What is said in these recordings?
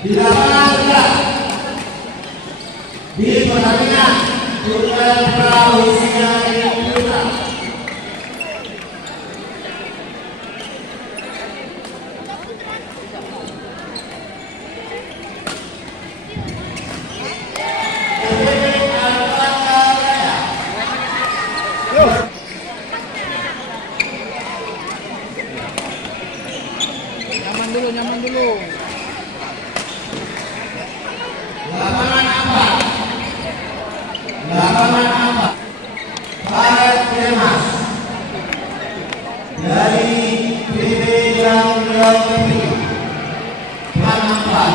Di lapangan di pertandingan tunggal perahu usia 50 tahun. Nyaman dulu. Lapangan apa? Barat Kemas dari PB Yang Lewi Panampan.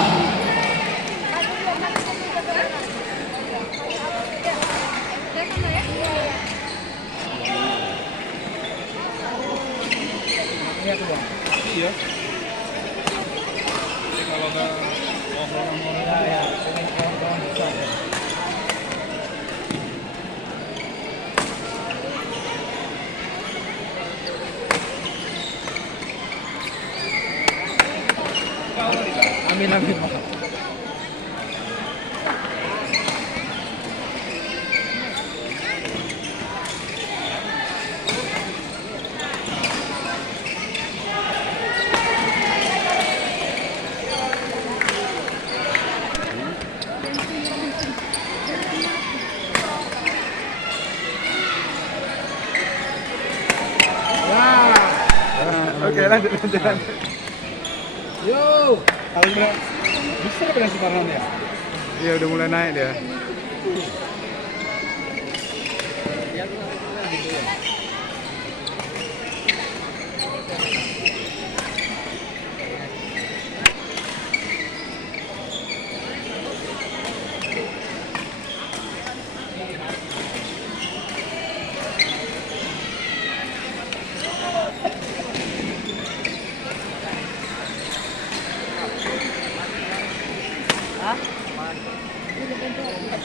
Iya. Kalau ada orang ya, kawan-kawan besar. Amin. Oke, lanjut. Yo, kalau bisa berhasil panen ya? Iya, udah mulai naik dia.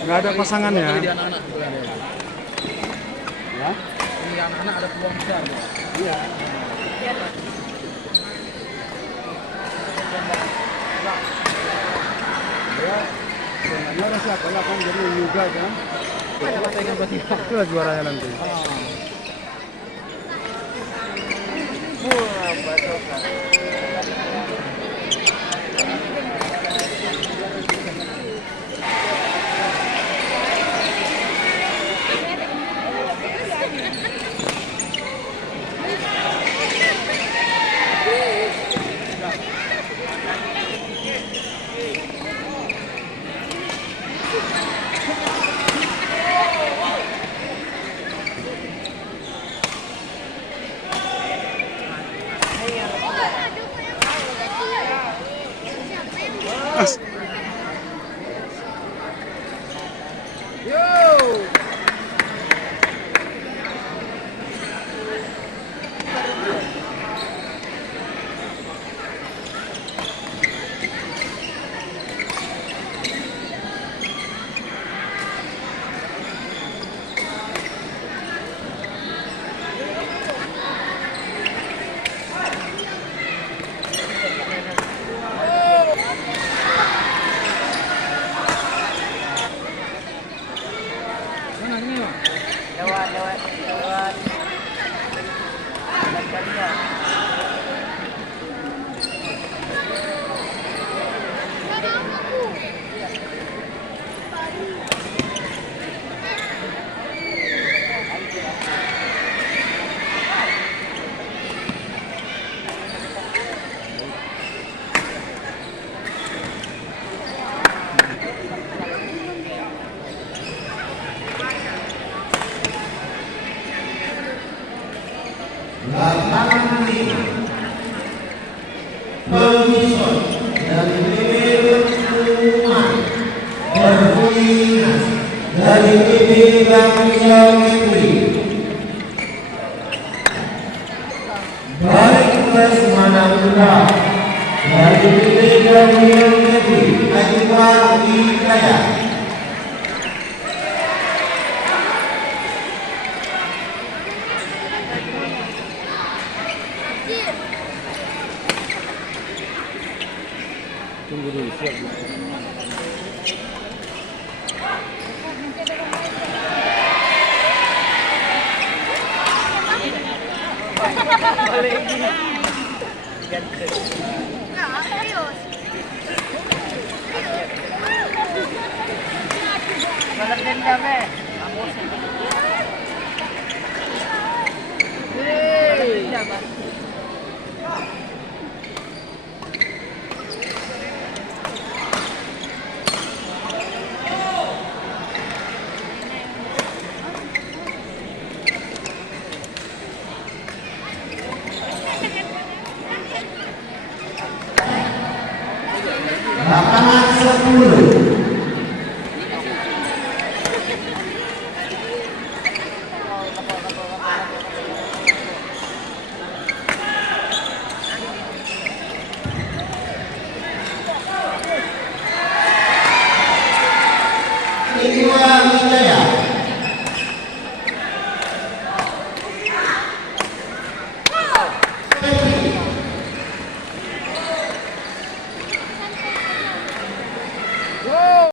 Nggak ada pasangan ya? Di anak-anak ya? Ini anak-anak ada peluang besar. Iya. Ya, ada siapa lah kan jadi juga kan? Itulah juaranya nanti. Wison dari PB Rumah Berkulinas dari PB Bangsa Negeri. Baik Lesmana Putra dari PB Bangsa Negeri Akbar Hidayat. Tunggu dulu, siap. Balas dendam eh. Lapangan 10